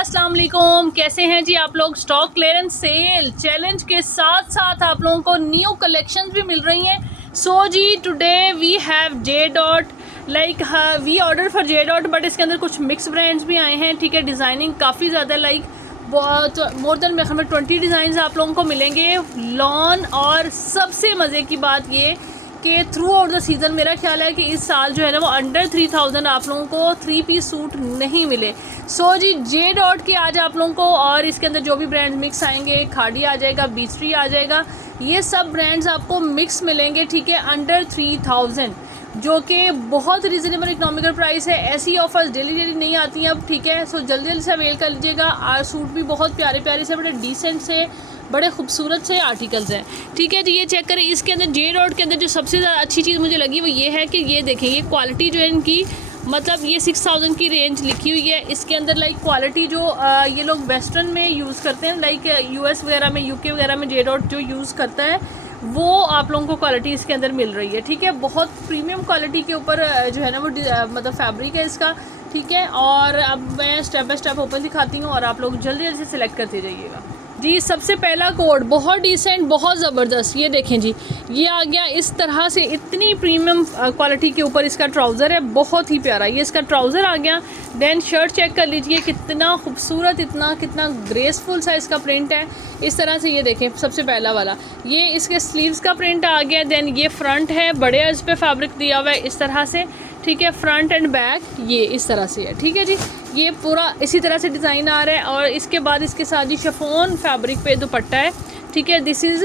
अस्सलाम वालेकुम, कैसे हैं जी आप लोग। स्टॉक क्लियरेंस सेल चैलेंज के साथ साथ आप लोगों को न्यू कलेक्शंस भी मिल रही हैं। So ji today we have J dot like we order for J dot, but इसके अंदर कुछ मिक्स ब्रांड्स भी आए हैं। ठीक है, डिज़ाइनिंग काफ़ी ज़्यादा लाइक बहुत मोर देन हमें 20 डिज़ाइन आप लोगों को मिलेंगे लॉन। और सबसे मज़े की बात ये कि थ्रू आउट द सीज़न मेरा ख्याल है कि इस साल जो है ना वो अंडर 3000 आप लोगों को 3 पीस सूट नहीं मिले। सो जी जे डॉट के आज आप लोगों को, और इसके अंदर जो भी ब्रांड मिक्स आएंगे, खाड़ी आ जाएगा, बीच आ जाएगा, ये सब ब्रांड्स आपको मिक्स मिलेंगे। ठीक है, अंडर 3000, जो कि बहुत रीज़नेबल इकोनॉमिकल प्राइस है। ऐसी ऑफर्स डेली नहीं आती हैं अब। ठीक है, सो जल्दी से अवेल कर लीजिएगा। सूट भी बहुत प्यारे प्यारे से, बड़े डिसेंट से, बड़े खूबसूरत से आर्टिकल्स हैं। ठीक है जी, ये चेक करें। इसके अंदर जे डॉट के अंदर जो सबसे ज़्यादा अच्छी चीज़ मुझे लगी वो ये है कि ये देखें, ये क्वालिटी जो है इनकी, मतलब ये 6000 की रेंज लिखी हुई है। इसके अंदर लाइक क्वालिटी जो ये लोग वेस्टर्न में यूज़ करते हैं, लाइक यूएस वगैरह में, यूके वगैरह में जे डॉट जो यूज़ करता है वो आप लोगों को क्वालिटी इसके अंदर मिल रही है। ठीक है, बहुत प्रीमियम क्वालिटी के ऊपर जो है ना वो मतलब फैब्रिक है इसका। ठीक है, और अब मैं स्टेप बाय स्टेप ओपन दिखाती हूँ और आप लोग जल्दी जल्दी से सिलेक्ट करते जाइएगा जी। सबसे पहला कोड बहुत डिसेंट, बहुत ज़बरदस्त, ये देखें जी, ये आ गया इस तरह से। इतनी प्रीमियम क्वालिटी के ऊपर इसका ट्राउज़र है, बहुत ही प्यारा ये इसका ट्राउज़र आ गया। देन शर्ट चेक कर लीजिए, कितना खूबसूरत, कितना ग्रेसफुल सा इसका प्रिंट है। इस तरह से ये देखें, सबसे पहला वाला ये इसके स्लीव्स का प्रिंट आ गया। देन ये फ्रंट है, बड़े इस पर फैब्रिक दिया हुआ है इस तरह से। ठीक है, फ्रंट एंड बैक ये इस तरह से है। ठीक है जी, ये पूरा इसी तरह से डिज़ाइन आ रहा है। और इसके बाद इसके साथ ही शिफॉन फैब्रिक पे दुपट्टा है। ठीक है, दिस इज़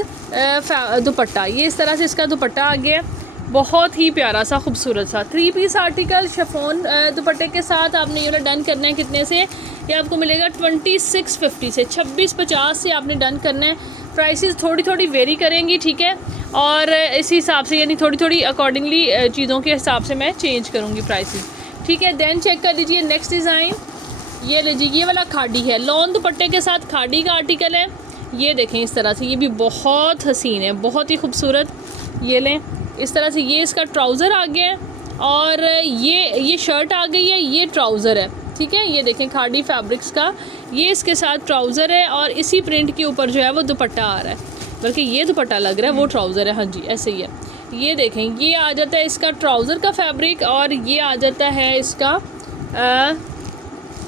दुपट्टा, ये इस तरह से इसका दुपट्टा आ गया, बहुत ही प्यारा सा, खूबसूरत सा 3 पीस आर्टिकल शिफॉन दुपट्टे के साथ। आपने ये वाला डन करना है कितने से, ये आपको मिलेगा 2650 से, 2650 से आपने डन करना है। प्राइसेस थोड़ी थोड़ी वेरी करेंगी। ठीक है, और इसी हिसाब से, यानी थोड़ी थोड़ी अकॉर्डिंगली चीज़ों के हिसाब से मैं चेंज करूँगी प्राइसेस। ठीक है, देन चेक कर लीजिए नेक्स्ट डिज़ाइन, ये लीजिए, ये वाला खाड़ी है, लॉन दुपट्टे के साथ खाड़ी का आर्टिकल है। ये देखें इस तरह से, ये भी बहुत हसीन है, बहुत ही खूबसूरत। ये लें इस तरह से, ये इसका ट्राउज़र आ गया है, और ये शर्ट आ गई है, ये ट्राउज़र है। ठीक है, ये देखें खाड़ी फैब्रिक्स का, ये इसके साथ ट्राउज़र है, और इसी प्रिंट के ऊपर जो है वो दुपट्टा आ रहा है, बल्कि ये दुपट्टा लग रहा है, वो ट्राउज़र है। हाँ जी, ऐसे ही है। ये देखें, ये आ जाता है इसका ट्राउज़र का फैब्रिक, और ये आ जाता है इसका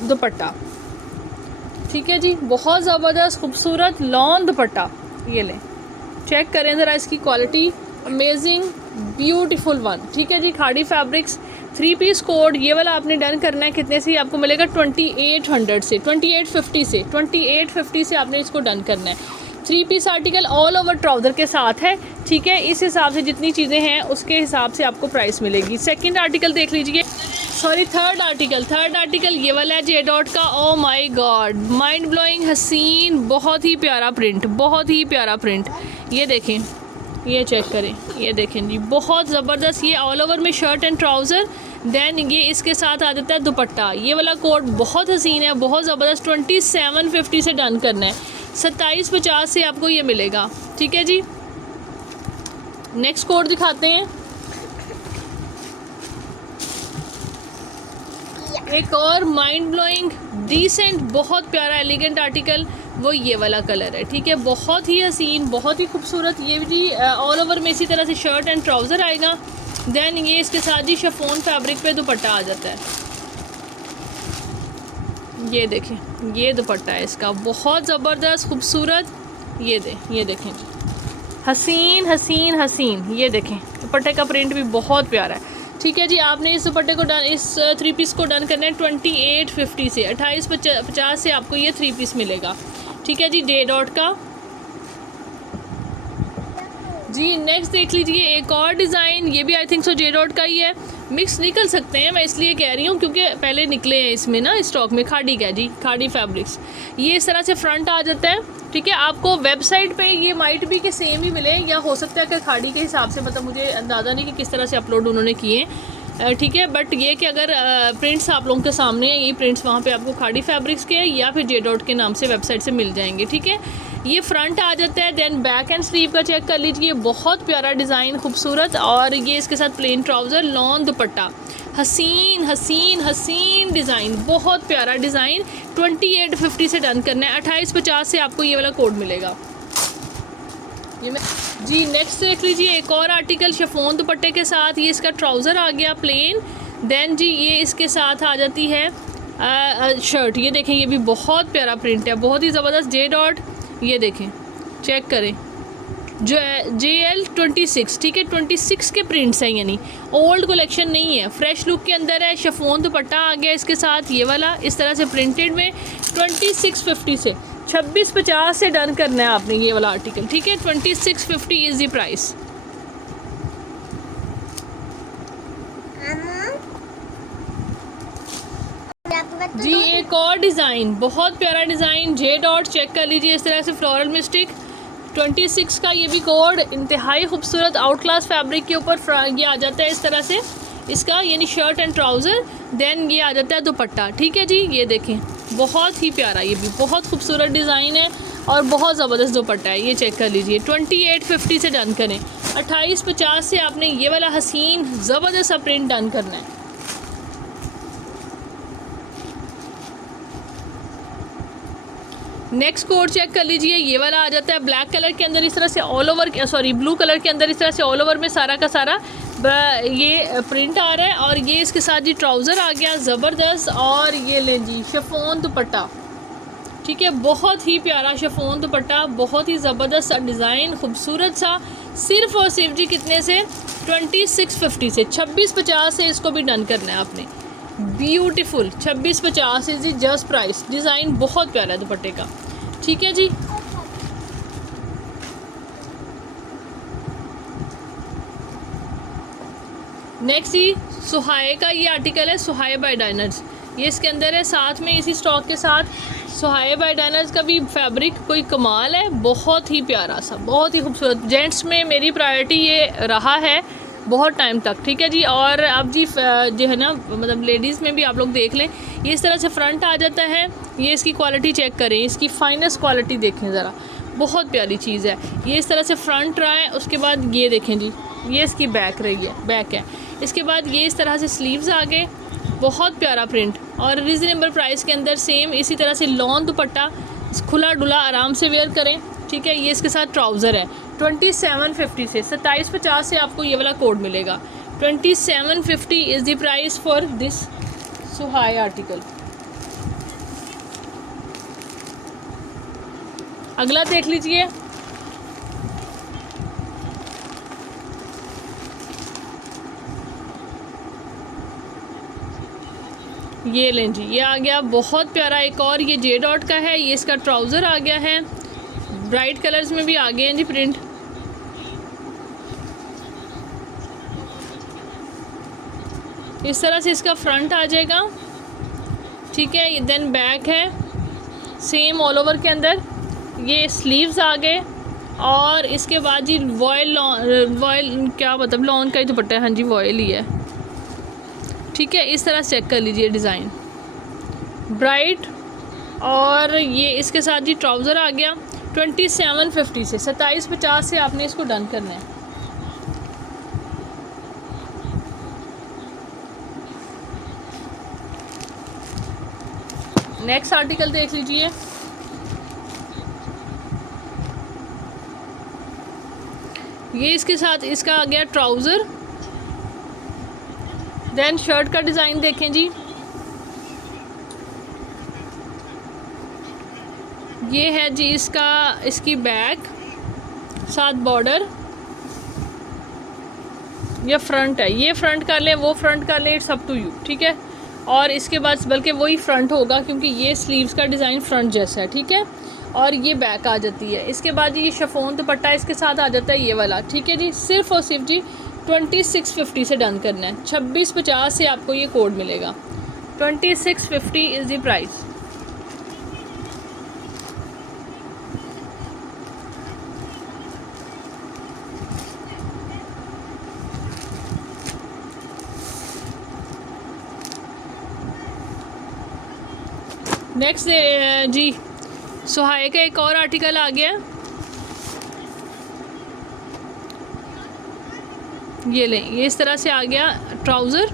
दुपट्टा। ठीक है जी, बहुत ज़बरदस्त खूबसूरत लॉन दुपट्टा। ये लें, चेक करें ज़रा इसकी क्वालिटी, अमेजिंग ब्यूटीफुल वन। ठीक है जी, खाड़ी फैब्रिक्स 3 पीस कोड ये वाला आपने डन करना है कितने से, आपको मिलेगा 2800 से, 2850 से, 2850 से आपने इसको डन करना है। 3 piece article all over trouser के साथ है। ठीक है, इस हिसाब से जितनी चीज़ें हैं उसके हिसाब से आपको प्राइस मिलेगी। सेकंड आर्टिकल देख लीजिए, सॉरी थर्ड आर्टिकल ये वाला है जे डॉट का। Oh my God, mind blowing, हसीन, बहुत ही प्यारा प्रिंट, बहुत ही प्यारा प्रिंट। ये देखें, ये चेक करें, ये देखें जी, बहुत ज़बरदस्त। ये ऑल ओवर में शर्ट एंड ट्राउज़र, देन ये इसके साथ आ जाता है दुपट्टा। ये वाला कोड बहुत हसीन है, बहुत ज़बरदस्त। 2750 से डन करना है, 2750 से आपको ये मिलेगा। ठीक है जी, नेक्स्ट कोड दिखाते हैं। एक और माइंड ब्लोइंग, डिसेंट, बहुत प्यारा एलिगेंट आर्टिकल, वो ये वाला कलर है। ठीक है, बहुत ही हसीन, बहुत ही खूबसूरत। ये भी ऑल ओवर में इसी तरह से शर्ट एंड ट्राउज़र आएगा। देन ये इसके साथ ही शिफॉन फैब्रिक पे दुपट्टा आ जाता है। ये देखें, ये दुपट्टा है इसका, बहुत ज़बरदस्त खूबसूरत। ये देखें जी, हसीन हसीन हसीन। ये देखें, दुपट्टे का प्रिंट भी बहुत प्यारा है। ठीक है जी, आपने इस दुपट्टे को डन, इस 3 पीस को डन करना है 2850 से, 2850 से आपको ये 3 पीस मिलेगा। ठीक है जी, जे डॉट का जी। नेक्स्ट देख लीजिए एक और डिज़ाइन, ये भी I think so J dot का ही है। मिक्स निकल सकते हैं, मैं इसलिए कह रही हूँ क्योंकि पहले निकले हैं इसमें ना स्टॉक में। खाड़ी का जी, खाड़ी फैब्रिक्स, ये इस तरह से फ्रंट आ जाता है। ठीक है, आपको वेबसाइट पे ये माइट भी कि सेम ही मिले, या हो सकता है कि खाड़ी के हिसाब से, मतलब मुझे अंदाज़ा नहीं कि किस तरह से अपलोड उन्होंने किए। ठीक है, बट ये कि अगर प्रिंट्स आप लोगों के सामने हैं, ये प्रिंट्स वहाँ पे आपको खाड़ी फैब्रिक्स के या फिर जे डॉट के नाम से वेबसाइट से मिल जाएंगे। ठीक है, ये फ्रंट आ जाता है। देन बैक एंड स्लीव का चेक कर लीजिए, बहुत प्यारा डिज़ाइन, खूबसूरत। और ये इसके साथ प्लेन ट्राउज़र, लॉन दुपट्टा, हसीन हसीन हसीन डिज़ाइन, बहुत प्यारा डिज़ाइन। 2850 से डन करना है। 2850 से आपको ये वाला कोड मिलेगा। ये मैं जी नेक्स्ट देख लीजिए, एक और आर्टिकल शिफॉन दुपट्टे के साथ। ये इसका ट्राउज़र आ गया प्लेन। देन जी ये इसके साथ आ जाती है शर्ट। ये देखें, ये भी बहुत प्यारा प्रिंट है, बहुत ही ज़बरदस्त जे डॉट। ये देखें, चेक करें, जो JL26, ठीक है, 26 के प्रिंट्स हैं, यानी ओल्ड कलेक्शन नहीं है, फ्रेश लुक के अंदर है। शिफॉन दुपट्टा आ गया इसके साथ, ये वाला इस तरह से प्रिंटेड में। 2650 से 2650 से डन करना है आपने ये वाला आर्टिकल, ठीक है। 2650 इज़ द प्राइस। जी एक और डिज़ाइन, बहुत प्यारा डिज़ाइन, जे डॉट, चेक कर लीजिए इस तरह से फ्लोरल मिस्टिक। 26 का ये भी कोड, इंतहाई खूबसूरत आउट क्लास फैब्रिक के ऊपर ये आ जाता है इस तरह से इसका, यानी शर्ट एंड ट्राउज़र। देन ये आ जाता है दुपट्टा, ठीक है जी। ये देखें, बहुत ही प्यारा, ये भी बहुत खूबसूरत डिज़ाइन है और बहुत ज़बरदस्त दुपट्टा है। ये चेक कर लीजिए। 2850 से डन करें। 2850 से आपने ये वाला हसीन ज़बरदस्त सा प्रिंट डन करना है। नेक्स्ट कोड चेक कर लीजिए, ये वाला आ जाता है ब्लैक कलर के अंदर इस तरह से all over, sorry blue colour के अंदर इस तरह से ऑल ओवर में सारा का सारा ये प्रिंट आ रहा है। और ये इसके साथ जी ट्राउज़र आ गया ज़बरदस्त। और ये लें जी शिफॉन दुपट्टा, ठीक है, बहुत ही प्यारा शिफॉन दुपट्टा, बहुत ही ज़बरदस्त सा डिज़ाइन, खूबसूरत सा। सिर्फ और सिर्फ जी कितने से? 2650 से, 2650 से इसको भी डन करना है आपने। Beautiful 2650 is the just price. Design बहुत प्यारा है दुपट्टे का, ठीक है जी। नेक्स्ट जी सुहाए का ये आर्टिकल है, सुहाए बाय डाइनर्स। ये इसके अंदर है, साथ में इसी स्टॉक के साथ सुहाए बाय डाइनर्स का भी फैब्रिक कोई कमाल है, बहुत ही प्यारा सा, बहुत ही खूबसूरत। जेंट्स में मेरी प्रायोरिटी ये रहा है बहुत टाइम तक, ठीक है जी। और अब जी जो है ना, मतलब लेडीज़ में भी आप लोग देख लें, ये इस तरह से फ्रंट आ जाता है। ये इसकी क्वालिटी चेक करें, इसकी फाइनेस्ट क्वालिटी देखें ज़रा, बहुत प्यारी चीज़ है। ये इस तरह से फ्रंट रहा है, उसके बाद ये देखें जी, ये इसकी बैक रही है, बैक है। इसके बाद ये इस तरह से स्लीव्स आ गए, बहुत प्यारा प्रिंट और रिजनेबल प्राइस के अंदर। सेम इसी तरह से लॉन दुपट्टा, खुला डुला आराम से वेयर करें, ठीक है। ये इसके साथ ट्राउज़र है। 2750 से, 2750 से आपको ये वाला कोड मिलेगा। 2750 is the price for this सुहाए आर्टिकल। अगला देख लीजिए, ये लें जी, ये आ गया बहुत प्यारा एक और, ये जे डॉट का है। ये इसका ट्राउज़र आ गया है, ब्राइट कलर्स में भी आ गए हैं जी प्रिंट। इस तरह से इसका फ्रंट आ जाएगा, ठीक है। ये देन बैक है, सेम ऑल ओवर के अंदर। ये स्लीव्स आ गए और इसके बाद जी वॉयल क्या मतलब लॉन का ही दुपट्टा है, हाँ जी वॉयल ही है, ठीक है। इस तरह से चेक कर लीजिए डिज़ाइन ब्राइट। और ये इसके साथ जी ट्राउज़र आ गया। 2750 से, 2750 से आपने इसको डन करना है। नेक्स्ट आर्टिकल देख लीजिए, ये इसके साथ इसका आ गया ट्राउज़र। देन शर्ट का डिज़ाइन देखें जी, ये है जी इसकी बैक, साथ बॉर्डर। ये फ्रंट है, ये फ्रंट कर ले, वो फ्रंट कर ले, इट्स अप टू यू, ठीक है। और इसके बाद बल्कि वही फ्रंट होगा क्योंकि ये स्लीव्स का डिज़ाइन फ्रंट जैसा है, ठीक है। और ये बैक आ जाती है। इसके बाद ये शिफॉन दुपट्टा इसके साथ आ जाता है ये वाला, ठीक है जी। सिर्फ और सिर्फ जी 2650 से डन करना है। 2650 से आपको ये कोड मिलेगा। 2650 इज़ द प्राइस। नेक्स्ट जी सुहाए का एक और आर्टिकल आ गया, ये लें, ये इस तरह से आ गया ट्राउज़र।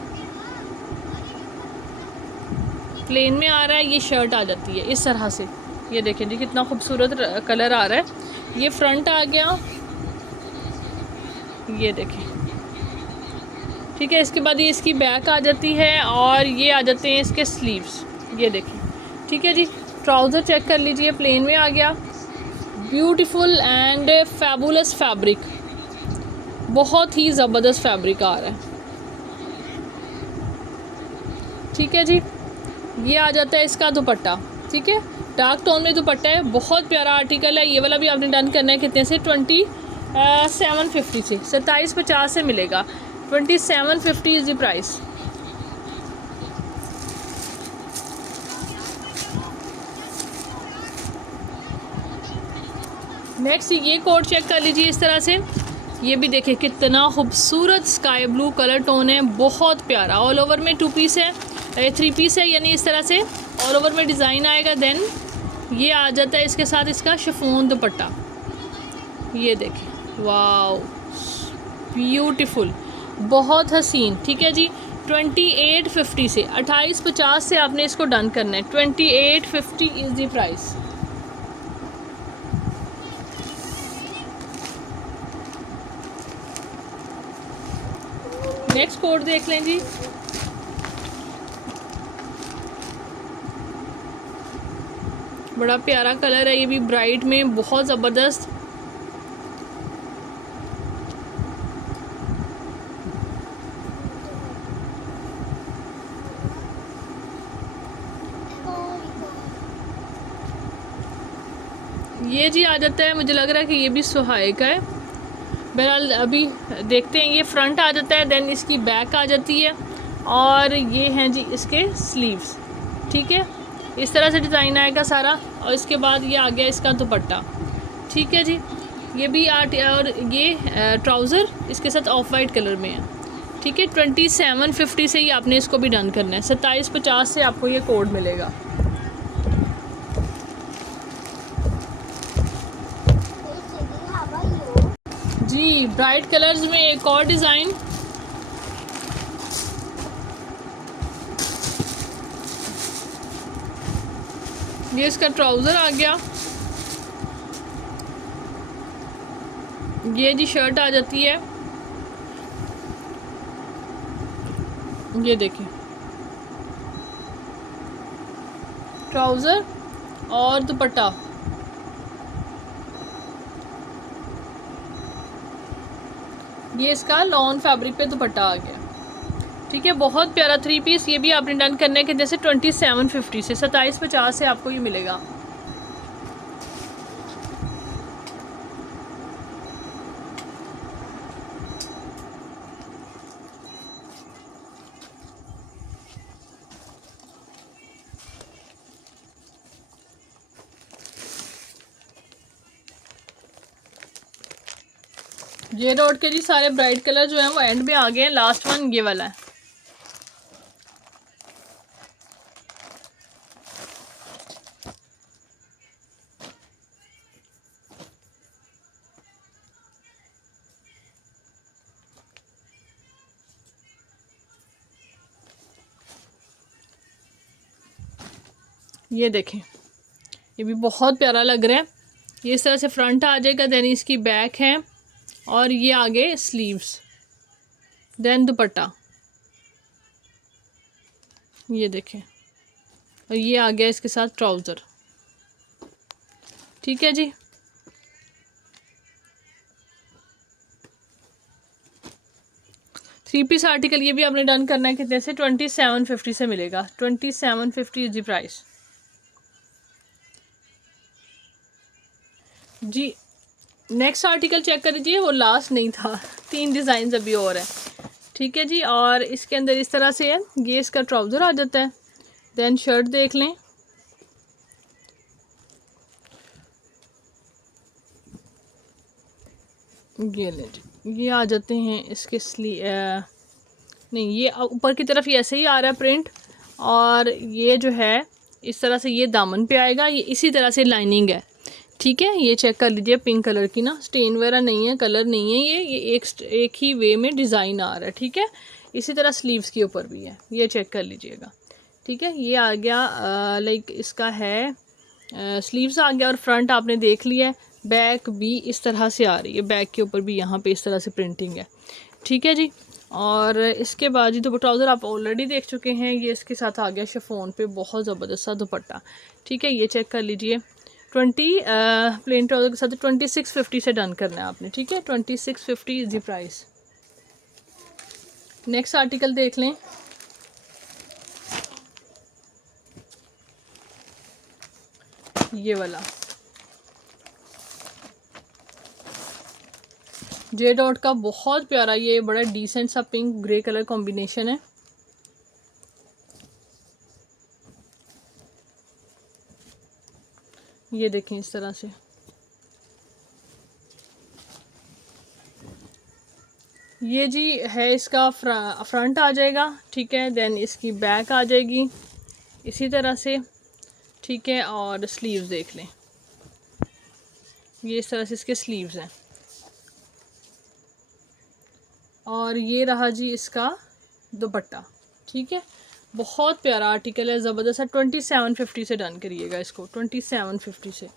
प्लेन में आ रहा है, ये शर्ट आ जाती है इस तरह से। ये देखें जी कितना खूबसूरत कलर आ रहा है। ये फ्रंट आ गया, ये देखें, ठीक है। इसके बाद ये इसकी बैक आ जाती है और ये आ जाते हैं इसके स्लीव्स, ये देखें, ठीक है जी। ट्राउज़र चेक कर लीजिए, प्लेन में आ गया, ब्यूटीफुल एंड फैबुलस फैब्रिक, बहुत ही ज़बरदस्त फैब्रिक आ रहा है, ठीक है जी। ये आ जाता है इसका दुपट्टा, ठीक है, डार्क टोन में दुपट्टा है, बहुत प्यारा आर्टिकल है। ये वाला भी आपने डन करना है कितने से, 2750 से, 2750 से मिलेगा। 2750 इज़ द प्राइस। नेक्स्ट ये कोट चेक कर लीजिए इस तरह से, ये भी देखिए कितना खूबसूरत स्काई ब्लू कलर टोन है, बहुत प्यारा। ऑल ओवर में 2 पीस है, 3 पीस है, यानी इस तरह से ऑल ओवर में डिज़ाइन आएगा। देन ये आ जाता है इसके साथ इसका शिफॉन दुपट्टा, ये देखिए, वाओ ब्यूटीफुल, बहुत हसीन, ठीक है जी। 2850 से, 2850 से आपने इसको डन करना है। 2850 is the price. Next code देख लें जी, बड़ा प्यारा कलर है, ये भी ब्राइट में, बहुत ज़बरदस्त। ये जी आ जाता है, मुझे लग रहा है कि ये भी सुहाए का है। बहरहाल अभी देखते हैं। ये फ्रंट आ जाता है, देन इसकी बैक आ जाती है और ये हैं जी इसके स्लीव्स, ठीक है। इस तरह से डिज़ाइन आएगा सारा और इसके बाद ये आ गया इसका दुपट्टा, ठीक है जी। ये भी और ये ट्राउज़र इसके साथ ऑफ वाइट कलर में है, ठीक है। 2750 से ही आपने इसको भी डन करना है। 2750 से आपको ये कोड मिलेगा। जी ब्राइट कलर्स में एक और डिज़ाइन, ये इसका ट्राउज़र आ गया, ये जी शर्ट आ जाती है, ये देखिए ट्राउज़र और दुपट्टा, ये इसका लॉन फैब्रिक पे दुपट्टा आ गया, ठीक है। बहुत प्यारा 3 पीस। ये भी आपने डन करने के जैसे 2750 से, 2750 से आपको ये मिलेगा। जे डॉट के जी सारे ब्राइट कलर जो हैं वो एंड में आ गए हैं। लास्ट वन ये वाला है, ये देखें, ये भी बहुत प्यारा लग रहा है। ये इस तरह से फ्रंट आ जाएगा, देन इसकी बैक है और ये आगे स्लीव्स, देन दुपट्टा, ये देखें, और ये आ गया इसके साथ ट्राउज़र, ठीक है जी। थ्री पीस आर्टिकल ये भी आपने डन करना है कितने से, 2750 से मिलेगा। 2750 इज द प्राइस जी। नेक्स्ट आर्टिकल चेक कर लीजिए, वो लास्ट नहीं था, 3 डिज़ाइन अभी और है, ठीक है जी। और इसके अंदर इस तरह से है, ये इसका ट्राउज़र आ जाता है, देन शर्ट देख लें, ये ले, ये आ जाते हैं इसके नहीं, ये ऊपर की तरफ ये ऐसे ही आ रहा है प्रिंट, और ये जो है इस तरह से ये दामन पे आएगा, ये इसी तरह से लाइनिंग है, ठीक है। ये चेक कर लीजिए, पिंक कलर की ना, स्टेन वगैरह नहीं है, कलर नहीं है, ये एक ही वे में डिज़ाइन आ रहा है, ठीक है। इसी तरह स्लीव्स के ऊपर भी है, ये चेक कर लीजिएगा, ठीक है, ये आ गया लाइक इसका है स्लीव्स आ गया और फ्रंट आपने देख लिया है। बैक भी इस तरह से आ रही है, बैक के ऊपर भी यहाँ पे इस तरह से प्रिंटिंग है। ठीक है जी। और इसके बाद जी तो ट्राउज़र आप ऑलरेडी देख चुके हैं। ये इसके साथ आ गया शिफॉन पे बहुत ज़बरदस्त सा दुपट्टा। ठीक है, ये चेक कर लीजिए। 20 प्लेन ट्राउज़र के साथ 2650 से डन करना है आपने। ठीक है, 2650 is the price. Next article देख लें। ये वाला जे डॉट का बहुत प्यारा, ये बड़ा डिसेंट सा पिंक ग्रे कलर कॉम्बिनेशन है। ये देखें इस तरह से, ये जी है इसका फ्रंट आ जाएगा। ठीक है, देन इसकी बैक आ जाएगी इसी तरह से। ठीक है, और स्लीव्स देख लें, ये इस तरह से इसके स्लीव्स हैं। और ये रहा जी इसका दुपट्टा। ठीक है, बहुत प्यारा आर्टिकल है, ज़बरदस्त है। 2750 से डन करिएगा इसको, 2750 से।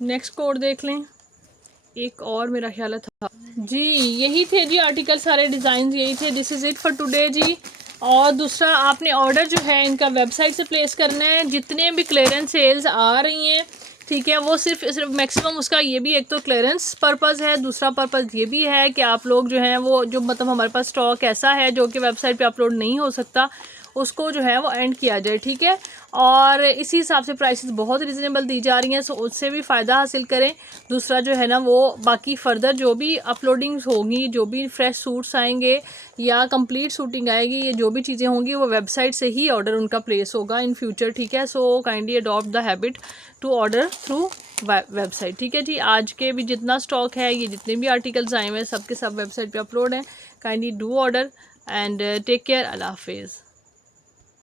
नेक्स्ट कोड देख लें। एक और मेरा ख्याल था जी, यही थे जी आर्टिकल, सारे डिज़ाइन यही थे। This is it for today ji. और दूसरा, आपने ऑर्डर जो है इनका वेबसाइट से प्लेस करना है। जितने भी क्लियरेंस सेल्स आ रही हैं, ठीक है, वो सिर्फ मैक्सिमम उसका ये भी एक तो क्लियरेंस पर्पज़ है, दूसरा पर्पज़ ये भी है कि आप लोग जो हैं वो जो मतलब हमारे पास स्टॉक ऐसा है जो कि वेबसाइट पे अपलोड नहीं हो सकता, उसको जो है वो एंड किया जाए। ठीक है, और इसी हिसाब से प्राइसेस बहुत रिजनेबल दी जा रही हैं, सो उससे भी फ़ायदा हासिल करें। दूसरा जो है ना वो बाकी फ़र्दर जो भी अपलोडिंग्स होंगी, जो भी फ्रेश सूट्स आएंगे या कंप्लीट शूटिंग आएगी, ये जो भी चीज़ें होंगी वो वेबसाइट से ही ऑर्डर उनका प्लेस होगा इन फ्यूचर। ठीक है, so kindly adopt the habit to order through website. ठीक है जी, आज के भी जितना स्टॉक है, ये जितने भी आर्टिकल्स आए हुए हैं, सब के सब वेबसाइट पे अपलोड हैं। Kindly do order and take care. अल्लाह हाफिज़।